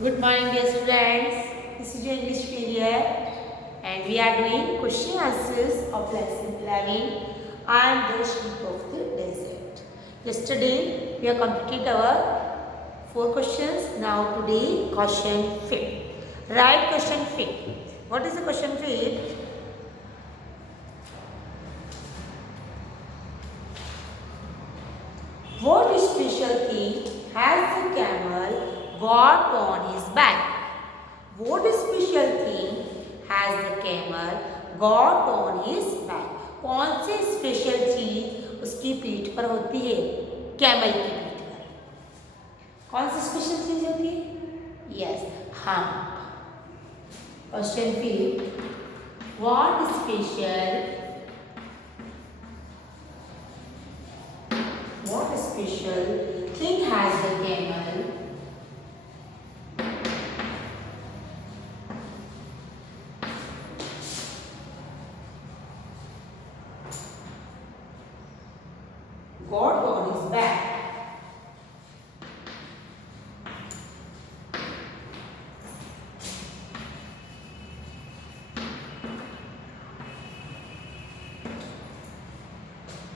Good morning, dear students. This is your English period, and we are doing question answers of lesson 11. I am the sheep of the desert. Yesterday, we have completed our 4 questions. Now, today, question 5. Write question 5. What is the question 5? What special thing has the camel got on his back? What special thing has the camel got on his back? कौन सी special चीज उसकी पीठ पर होती है? Camel की पीठ पर कौन सी स्पेशल चीज होती है? Yes, hump. Question 5. What special What special thing has the camel? Got on his back.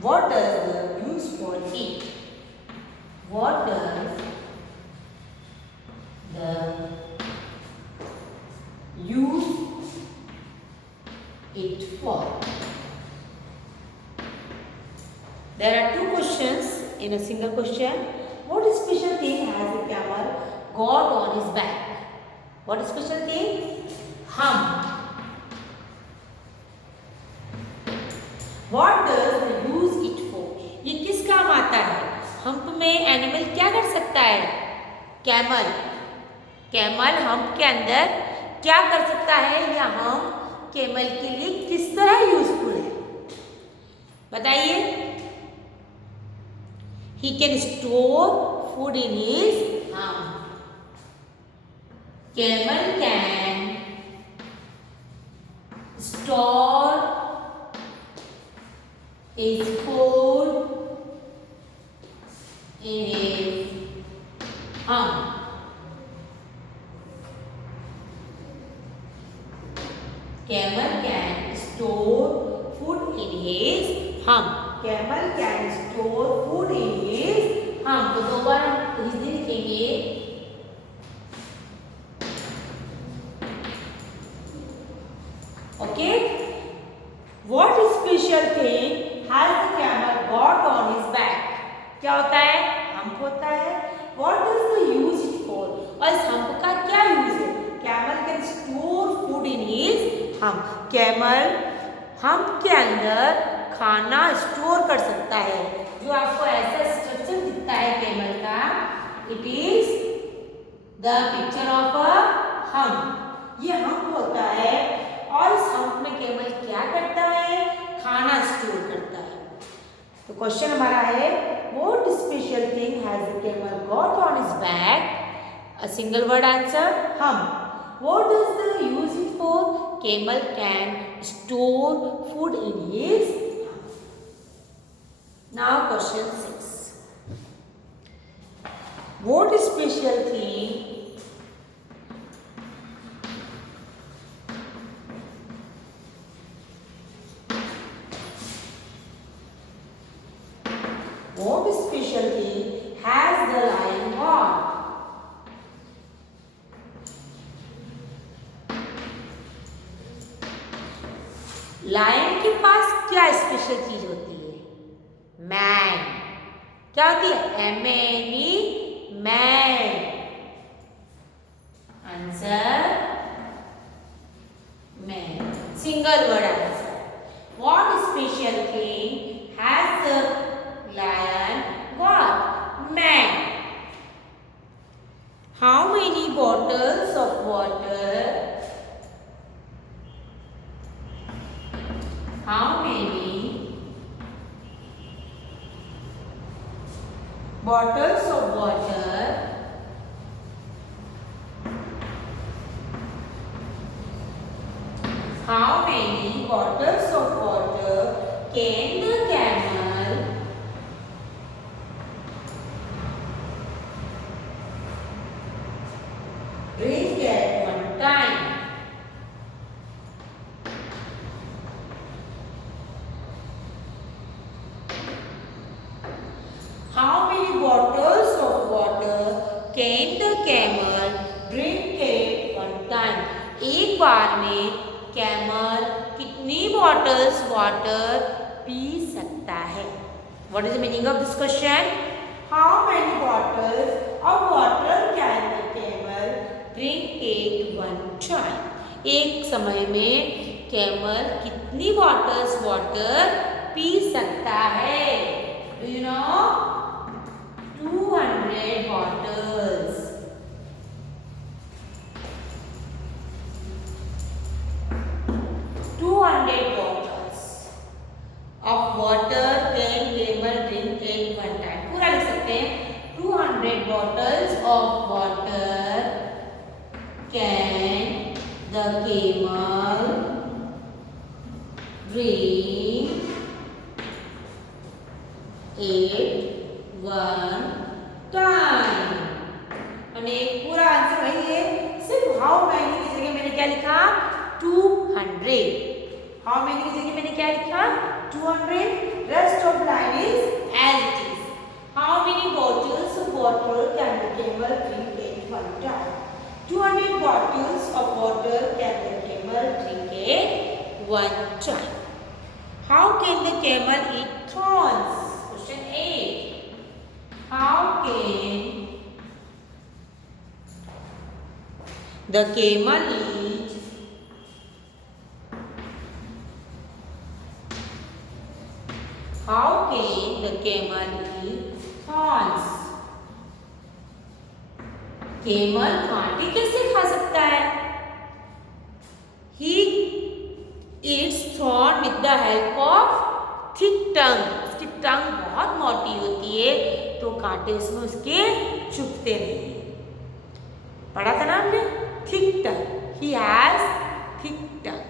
What does the use for it? What does the use it for? There are 2 questions in a single question. What special thing has the camel got on his back? What special thing? Hump. What does the use it for? ये किस काम आता है? Hump में animal क्या कर सकता है? कैमल. कैमल हम्प के अंदर क्या कर सकता है या हम कैमल के लिए किस तरह यूजफुल है? बताइए. He can store food in his hump. Camel can store his food in his hump. Camel can store food in his hump. Camel can store food in his hump. तो 2 बार हम हिंदी लिखेंगे. Okay. What special thing has the camel got on his back? क्या होता है? Hump होता है. What does the use it for? और इस हम्प का क्या यूज है? Camel can store food in his hump. Camel hump के अंदर खाना स्टोर कर सकता है. जो आपको ऐसा स्ट्रक्चर दिखता है कैमल का, it is the picture of a hump. ये हम्प होता है और इस हम्प में कैमल क्या करता है? खाना स्टोर करता है. तो क्वेश्चन हमारा है, what special thing has the camel got on his back? A single word answer, hump. What does the use it for? Camel can store food in his. Now question 6. What special thing has the lion got? Lion के पास क्या special चीज होती है? Man. क्या होती है? MAN. Man. Answer man. Single word answer. What special thing has the lion got? Man. How many bottles of water? How many bottles of water can the camel can the camel drink it one time? एक बार में camel कितनी bottles water P सकता है? What is the meaning of this question? How many bottles of water can the camel drink at one time? एक समय में camel कितनी बॉटल्स वाटर पी सकता है? Do you know? 200 bottles. 200 bottles of water can camel drink at one time. पूरा लिख सकते हैं 200 bottles of water can the camel drink at one time. અને पूरा आंसर वही है, सिर्फ हाउ मैनी की जगह मैंने क्या लिखा? 200. हाउ मैनी की जगह मैंने क्या लिखा? 200. Rest of line is as it is. How many bottles of water can the camel drink at one time? 200 bottles of water can the camel drink at one time. How can the camel eat thorns? Question 8. How can the camel eat How can the camel eat thorns? Camel कांटे कैसे खा सकता है? He eats thorn with the help of thick tongue. उसकी टंग बहुत मोटी होती है तो कांटे उसमें उसके चुभते नहीं। पढ़ा था ना हमने? Thick tongue. He has thick tongue.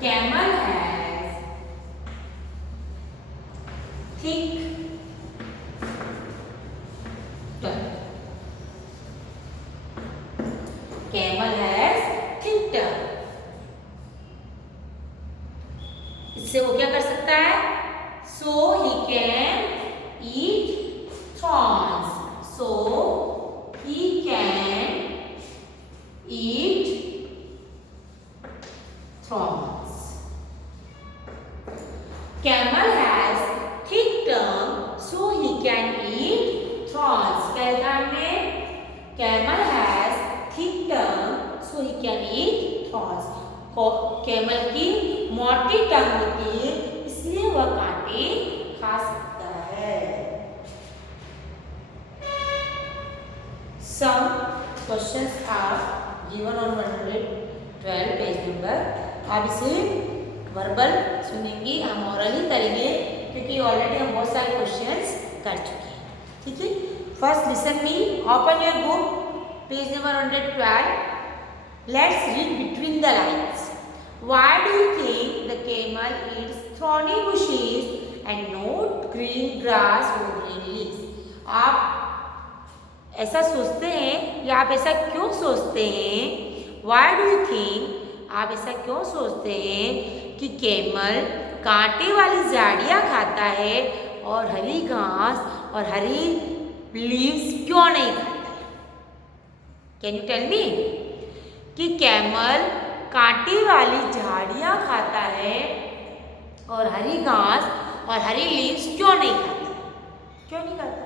Camel has thick tongue. Camel has thick tongue. इससे वो क्या कर सकता है? So he can eat thorns. So he can eat thorns. Camel has thick tongue, so he can eat thorns. क्या लिखा हमने? Camel has thick tongue, so he can eat thorns. Camel की मोटी टंग होती है, इसलिए वह कांटे खा सकता है. Some questions are given on 112 page number. आप इसे वर्बल सुनेंगे, हम ओरली करेंगे क्योंकि ऑलरेडी हम बहुत सारे क्वेश्चंस कर चुके हैं. ठीक है. First listen me, open your book, page number 112. Let's read between the lines. Why do you think the camel eats thorny bushes and not green grass or green leaves? आप ऐसा सोचते हैं या आप ऐसा क्यों सोचते हैं? Why do you think? आप ऐसा क्यों सोचते हैं कि कैमल कांटे वाली झाड़ियाँ खाता है और हरी घास और हरी लीव्स क्यों नहीं खाता है? कैन यू टेल मी कि कैमल कांटे वाली झाड़ियाँ खाता है और हरी घास और हरी लीव्स क्यों नहीं खाता? क्यों नहीं खाता?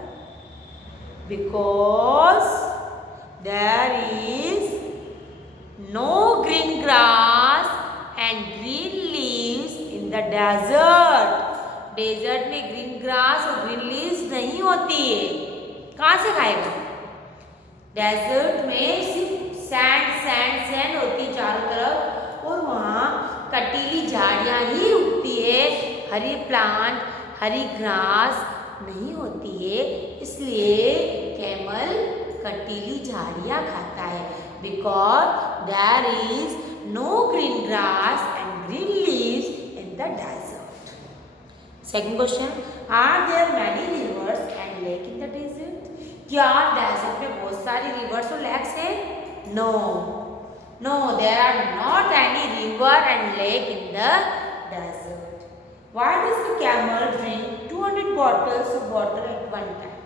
Because there is no green grass and green leaves in the desert. Desert में ग्रीन ग्रास और ग्रीन लीव्स नहीं होती है. कहाँ से खाएगा? डेजर्ट में सिर्फ सैंड होती है चारों तरफ और वहाँ कटीली झाड़ियाँ ही उगती है. हरी प्लांट, हरी घास नहीं होती है, इसलिए कैमल कटीली झाड़ियाँ खाता है. Because there is no green grass and green leaves in the desert. Second question, are there many rivers and lake in the desert? क्या डेजर्ट में बहुत सारी रिवर्स और लेक्स हैं? No, No, there are not any river and lake in the desert. Why does the camel drink 200 bottles of water at one time?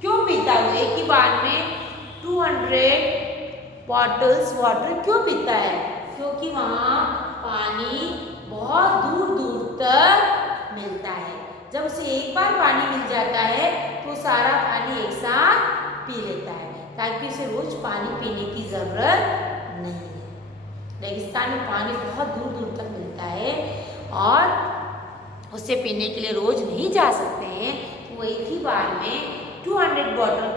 क्यों पीता है वो एक ही बार में 200 बॉटल्स वाटर क्यों पीता है? क्योंकि वहाँ पानी बहुत दूर दूर तक मिलता है। जब उसे एक बार पानी मिल जाता है तो सारा पानी एक साथ पी लेता है, ताकि उसे रोज पानी पीने की जरूरत नहीं है। रेगिस्तान में पानी बहुत दूर दूर तक मिलता है और उसे पीने के लिए रोज नहीं जा सकते हैं, तो वो एक ही बार में 200 बॉटल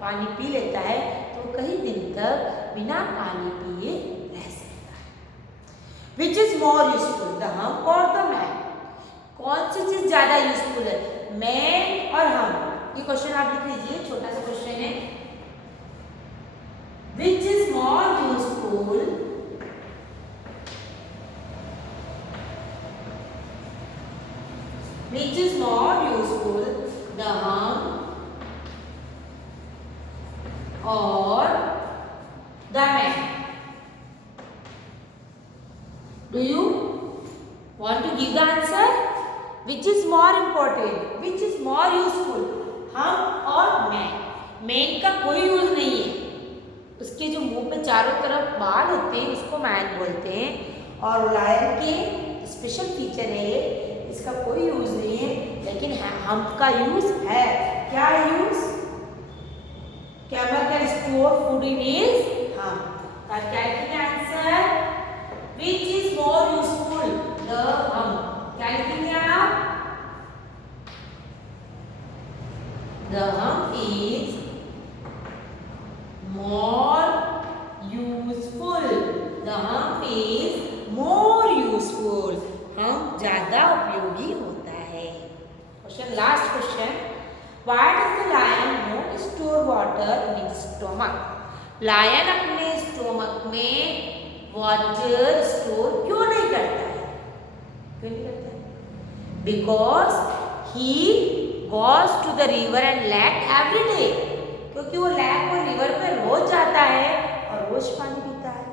पानी पी लेता है, तो कई दिन तक बिना पानी पिए रह सकता है। Which is more useful, the hum or the man? कौन सी चीज ज्यादा यूजफुल है, मैन और हम? ये क्वेश्चन आप लिख लीजिए, छोटा सा क्वेश्चन है। Which is more useful, which is more useful, the hum or the man? Do you want to give the answer? Which is more important? Which is more useful? हम और man? Man का कोई use नहीं है, उसके जो मुंह पे चारों तरफ बाल होते हैं उसको मैन बोलते हैं, और लायन के स्पेशल फीचर है ये, इसका कोई यूज नहीं है, लेकिन हम का यूज है। क्या use? Camel can store food in his हम। क्या लिखेंगे answer? Which is more useful, the हम। क्या लिखेंगे आप? द हम is more useful. The hump is more useful. हम ज्यादा उपयोगी होता है। Question, last question, why does the lion not store water in its stomach? Lion अपने स्टोमक में वाटर स्टोर क्यों नहीं करता है? क्यों नहीं करता है? Because he goes to the river and lake every day. क्योंकि वो लैक और रिवर पे रोज जाता है और रोज पानी पीता है।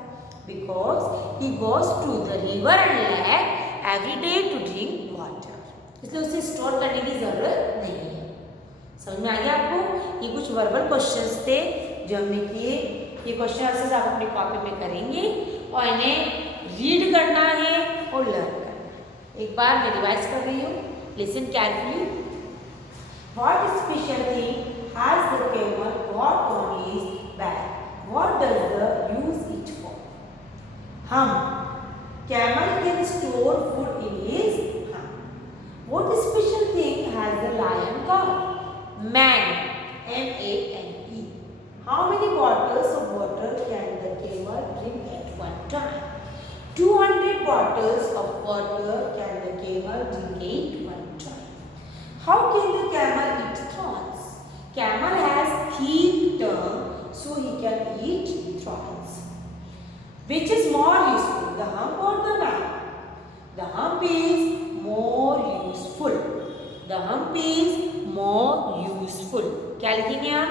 Because he goes to the river and lake every day to drink water, इसलिए उसे स्टोर करने की जरूरत नहीं है। समझ में आ गया आपको? ये कुछ वर्बल क्वेश्चंस थे जो हमने किए। ये क्वेश्चन आंसर्स आप अपनी कॉपी में करेंगे और इन्हें रीड करना है और लर्न करना है। एक बार मैं रिवाइज कर रही हूँ, listen carefully. What special thing has the camel got on his back? What does the use it for? Hum. Camel can store food in his hum. What special thing has the lion got? Man. M-A-N-E. How many bottles of water can the camel drink at one time? 200 bottles of water can the camel drink at one time. How can the camel eat thorns? Camel has thick tongue, so he can eat thorns. Which is more useful, the hump or the man? The hump is more useful. The hump is more useful. क्या लिखेंगे आप?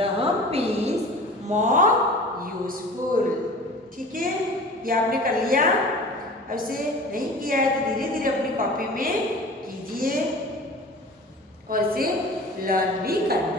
The hump is more useful. ठीक है, ये आपने कर लिया। अब इसे नहीं किया है तो धीरे धीरे अपनी कॉपी में कीजिए और इसे लर्न भी करना।